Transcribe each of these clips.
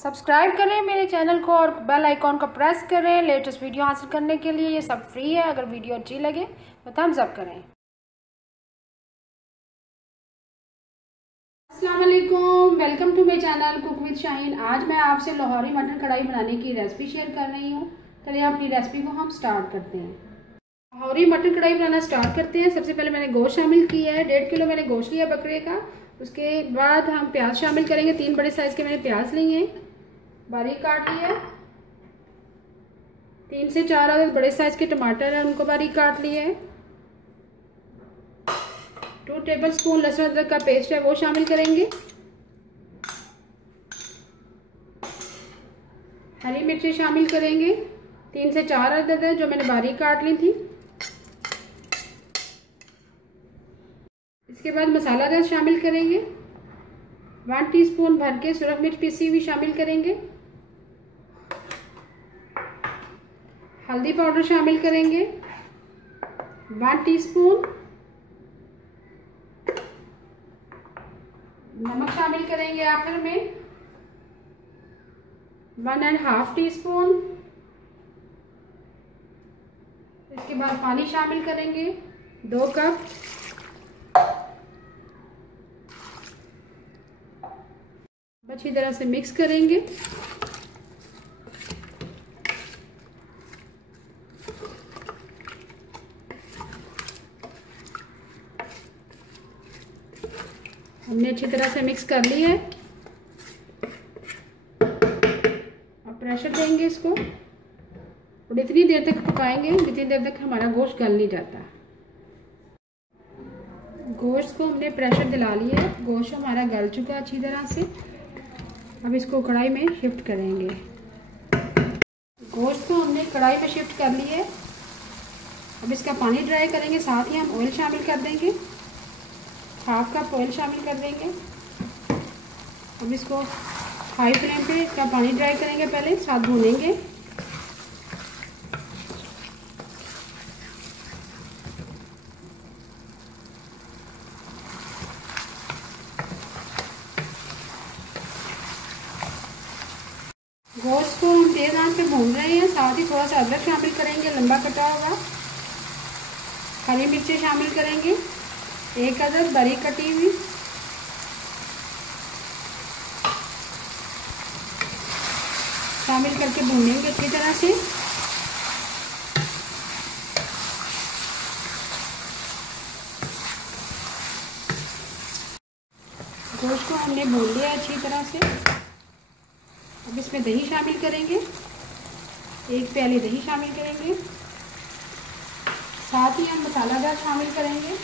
Subscribe करें मेरे channel को और बेल आइकॉन को प्रेस करें लेटेस्ट वीडियो हासिल करने के लिए। ये सब फ्री है। अगर वीडियो अच्छी लगे तो थम्स अप करें। अस्सलाम वालेकुम, welcome to my channel cook with Shaheen. आज मैं आपसे लाहौरी मटन कढ़ाई बनाने की रेसिपी शेयर कर रही हूँ। चलिए अपनी रेसिपी को हम स्टार्ट करते हैं। लाहौरी मटन कढ़ाई बनाना स्टार्ट करते हैं। सबसे पहले मैंने गोश्त शामिल किया है। 1.5 किलो मैंने गोश्त लिया बकरे का। उसके बाद हम प्याज शामिल करेंगे। 3 बड़े साइज के मैंने प्याज लिए हैं, बारीक काट लिया है। 3 से 4 अदद बड़े साइज के टमाटर हैं, उनको बारीक काट लिए है। 2 टेबलस्पून लहसुन अदरक का पेस्ट है, वो शामिल करेंगे। हरी मिर्ची शामिल करेंगे, 3 से 4 अदद है, जो मैंने बारीक काट ली थी। इसके बाद मसाला दर शामिल करेंगे। 1 टीस्पून भर के सुरख मिर्च पीसी हुई शामिल करेंगे। हल्दी पाउडर शामिल करेंगे 1 टीस्पून। नमक शामिल करेंगे आखिर में 1.5 टीस्पून। इसके बाद पानी शामिल करेंगे 2 कप। अच्छी तरह से मिक्स करेंगे। हमने अच्छी तरह से मिक्स कर ली है। अब प्रेशर देंगे इसको और इतनी देर तक पकाएंगे जितनी देर तक हमारा गोश्त गल नहीं जाता। गोश्त को हमने प्रेशर दिला लिया है। गोश्त हमारा गल चुका है अच्छी तरह से। अब इसको कढ़ाई में शिफ्ट करेंगे। गोश्त को हमने कढ़ाई में शिफ्ट कर लिया है। अब इसका पानी ड्राई करेंगे, साथ ही हम ऑयल शामिल कर देंगे। 1/2 कप ऑयल शामिल कर देंगे। अब इसको हाई फ्लेम पे इसका पानी ड्राई करेंगे, पहले साथ भूनेंगे। गोश्त को हम तेज आंच पे भून रहे हैं। साथ ही थोड़ा सा अदरक शामिल करेंगे, लंबा कटा हुआ। हरी मिर्ची शामिल करेंगे 1 अदद बारीक कटी हुई। शामिल करके भूनेंगे अच्छी तरह से। गोश्त को हमने भून लिया अच्छी तरह से। अब इसमें दही शामिल करेंगे, 1 प्याली दही शामिल करेंगे। साथ ही हम मसाला दार शामिल करेंगे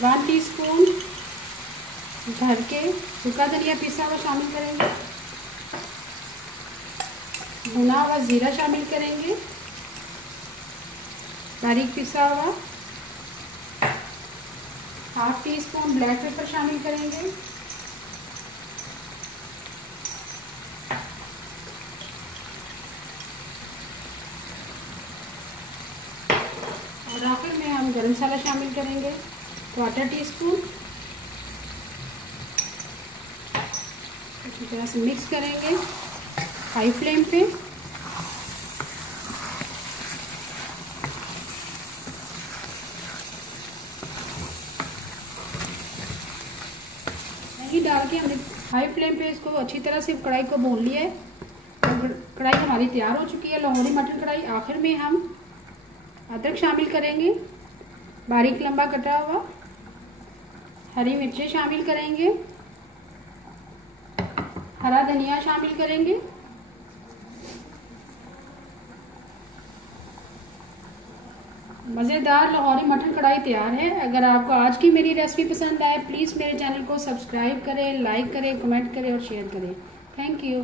1 टीस्पून भर के सूखा धनिया पिसा हुआ शामिल करेंगे। भुना हुआ जीरा शामिल करेंगे, बारीक पिसा हुआ। 1/2 टीस्पून ब्लैक पेपर शामिल करेंगे। और आखिर में हम गरम मसाला शामिल करेंगे 1/4 टीस्पून। अच्छी तरह से मिक्स करेंगे हाई फ्लेम पे। दही डाल के हमने हाई फ्लेम पे इसको अच्छी तरह से कढ़ाई को भून लिया है। कढ़ाई हमारी तैयार हो चुकी है, लाहौरी मटन कढ़ाई। आखिर में हम अदरक शामिल करेंगे, बारीक लंबा कटा हुआ। हरी मिर्ची शामिल करेंगे, हरा धनिया शामिल करेंगे। मज़ेदार लाहौरी मटन कढ़ाई तैयार है। अगर आपको आज की मेरी रेसिपी पसंद आए प्लीज़ मेरे चैनल को सब्सक्राइब करें, लाइक करें, कमेंट करें और शेयर करें। Thank you.